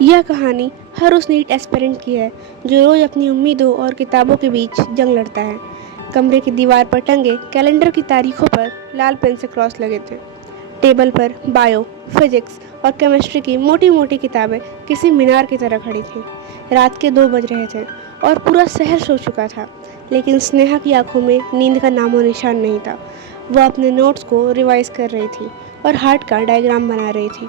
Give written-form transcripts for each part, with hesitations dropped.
यह कहानी हर उस नीट एस्पिरेंट की है जो रोज अपनी उम्मीदों और किताबों के बीच जंग लड़ता है। कमरे की दीवार पर टंगे कैलेंडर की तारीखों पर लाल पेन से क्रॉस लगे थे। टेबल पर बायो, फिजिक्स और केमिस्ट्री की मोटी मोटी किताबें किसी मीनार की तरह खड़ी थीं। रात के 2 बज रहे थे और पूरा शहर सो चुका था, लेकिन स्नेहा की आंखों में नींद का नामो निशान नहीं था। वह अपने नोट्स को रिवाइज कर रही थी और हार्ट का डायग्राम बना रही थी।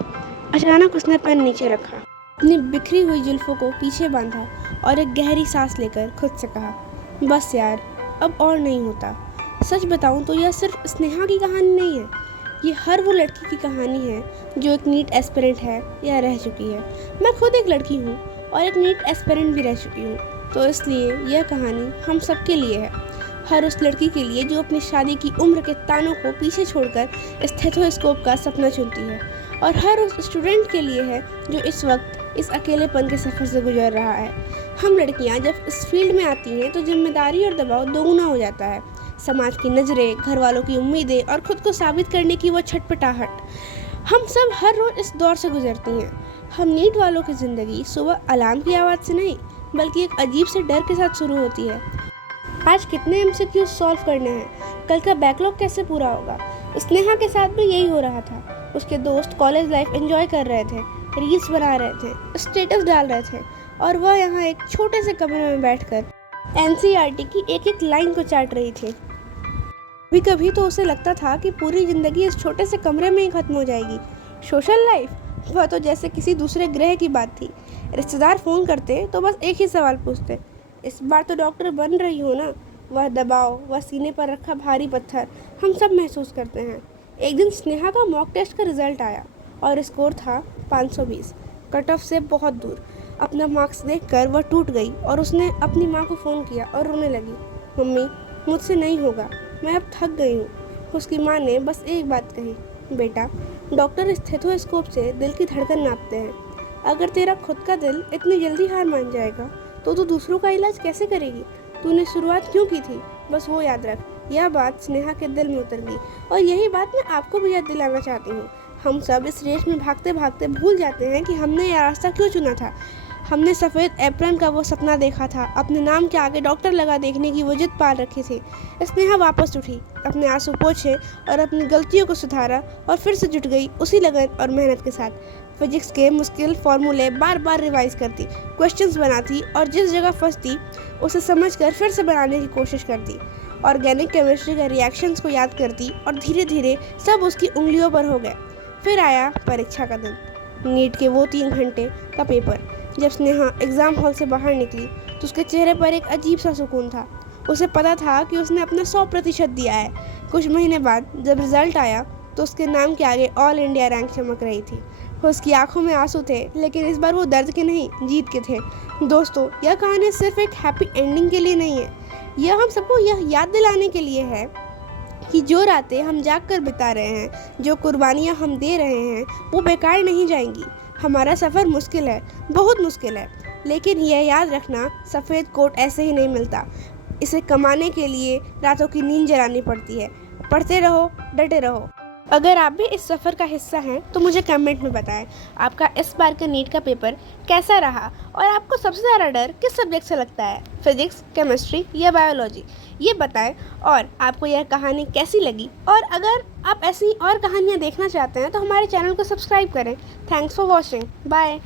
अचानक उसने पेन नीचे रखा, अपनी बिखरी हुई जुल्फों को पीछे बांधा और एक गहरी सांस लेकर खुद से कहा, बस यार, अब और नहीं होता। सच बताऊं तो यह सिर्फ स्नेहा की कहानी नहीं है, ये हर वो लड़की की कहानी है जो एक नीट एस्पिरेंट है या रह चुकी है। मैं खुद एक लड़की हूँ और एक नीट एस्पिरेंट भी रह चुकी हूँ, तो इसलिए यह कहानी हम सबके लिए है। हर उस लड़की के लिए जो अपनी शादी की उम्र के तानों को पीछे छोड़कर स्टेथोस्कोप का सपना चुनती है, और हर उस स्टूडेंट के लिए है जो इस वक्त इस अकेलेपन के सफ़र से गुजर रहा है। हम लड़कियां जब इस फील्ड में आती हैं तो जिम्मेदारी और दबाव दोगुना हो जाता है। समाज की नज़रें, घर वालों की उम्मीदें और खुद को साबित करने की वो छटपटाहट, हम सब हर रोज़ इस दौर से गुजरती हैं। हम नीट वालों की ज़िंदगी सुबह अलार्म की आवाज़ से नहीं, बल्कि एक अजीब से डर के साथ शुरू होती है। आज कितने एमसीक्यू सॉल्व करने हैं, कल का बैकलॉग कैसे पूरा होगा। स्नेहा के साथ भी यही हो रहा था। उसके दोस्त कॉलेज लाइफ एंजॉय कर रहे थे, रील्स बना रहे थे, स्टेटस डाल रहे थे, और वह यहाँ एक छोटे से कमरे में बैठकर एनसीईआरटी की एक एक लाइन को चाट रही थी। कभी कभी तो उसे लगता था कि पूरी जिंदगी इस छोटे से कमरे में ही खत्म हो जाएगी। सोशल लाइफ, वह तो जैसे किसी दूसरे ग्रह की बात थी। रिश्तेदार फ़ोन करते तो बस एक ही सवाल पूछते, इस बार तो डॉक्टर बन रही हो ना। वह दबाव, वह सीने पर रखा भारी पत्थर हम सब महसूस करते हैं। एक दिन स्नेहा का मॉक टेस्ट का रिजल्ट आया और स्कोर था 520, कट ऑफ से बहुत दूर। अपना मार्क्स देखकर वह टूट गई और उसने अपनी माँ को फ़ोन किया और रोने लगी, मम्मी, मुझसे नहीं होगा, मैं अब थक गई हूँ। उसकी माँ ने बस एक बात कही, बेटा, डॉक्टर स्टेथोस्कोप से दिल की धड़कन नापते हैं। अगर तेरा खुद का दिल इतनी जल्दी हार मान जाएगा तो तू दूसरों का इलाज कैसे करेगी। तूने शुरुआत क्यों की थी, बस वो याद रख। यह बात स्नेहा के दिल में उतर गई, और यही बात मैं आपको भी याद दिलाना चाहती हूँ। हम सब इस रेस में भागते भागते भूल जाते हैं कि हमने यह रास्ता क्यों चुना था। हमने सफ़ेद एप्रन का वो सपना देखा था, अपने नाम के आगे डॉक्टर लगा देखने की वो जिद पाल रखी थी। स्नेहा वापस उठी, अपने आंसू पोंछे और अपनी गलतियों को सुधारा, और फिर से जुट गई उसी लगन और मेहनत के साथ। फिजिक्स के मुश्किल फार्मूले बार बार रिवाइज करती, क्वेश्चंस बनाती और जिस जगह फंसती उसे समझकर फिर से बनाने की कोशिश करती। ऑर्गेनिक केमिस्ट्री के रिएक्शंस को याद करती और धीरे धीरे सब उसकी उंगलियों पर हो गए। फिर आया परीक्षा का दिन, नीट के वो 3 घंटे का पेपर। जब स्नेहा एग्ज़ाम हॉल से बाहर निकली तो उसके चेहरे पर एक अजीब सा सुकून था। उसे पता था कि उसने अपना 100% दिया है। कुछ महीने बाद जब रिज़ल्ट आया तो उसके नाम के आगे ऑल इंडिया रैंक चमक रही थी। उसकी आंखों में आंसू थे, लेकिन इस बार वो दर्द के नहीं, जीत के थे। दोस्तों, यह कहानी सिर्फ एक हैप्पी एंडिंग के लिए नहीं है, यह हम सबको यह याद दिलाने के लिए है कि जो रातें हम जाग कर बिता रहे हैं, जो कुर्बानियाँ हम दे रहे हैं, वो बेकार नहीं जाएंगी। हमारा सफ़र मुश्किल है, बहुत मुश्किल है, लेकिन यह याद रखना, सफ़ेद कोट ऐसे ही नहीं मिलता। इसे कमाने के लिए रातों की नींद जलानी पड़ती है। पढ़ते रहो, डटे रहो। अगर आप भी इस सफ़र का हिस्सा हैं तो मुझे कमेंट में बताएं आपका इस बार का नीट का पेपर कैसा रहा, और आपको सबसे ज़्यादा डर किस सब्जेक्ट से लगता है, फिजिक्स, केमिस्ट्री या बायोलॉजी, ये बताएं। और आपको यह कहानी कैसी लगी, और अगर आप ऐसी और कहानियाँ देखना चाहते हैं तो हमारे चैनल को सब्सक्राइब करें। Thanks for watching, bye.